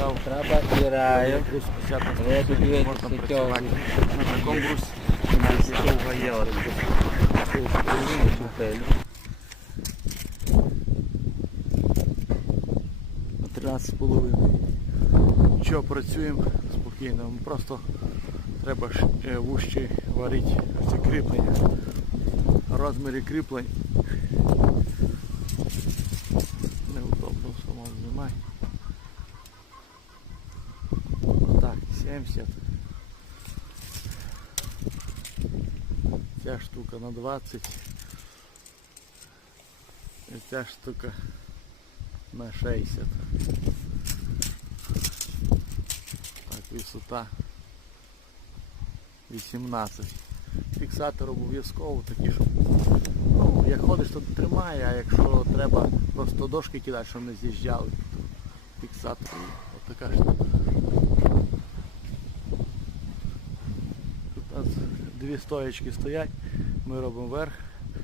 став. Треба і раю. 50 на 100 Але я тут можна працювати. На такому брусі довга є. На 13,5. Що, працюємо спокійно. Просто треба ж е, вужче варити ці кріплення. Розміри кріплень. Неудобно само знімай. Так, 70. Ця штука на 20. І ця штука на 60. Так, висота 18. Фіксатор обов'язково такий, щоб ну, як ходиш, то тримає, а якщо треба просто дошки кидати, щоб не з'їжджали, то фіксатор. Ось така штука. Нас дві стоячки стоять, ми робимо верх,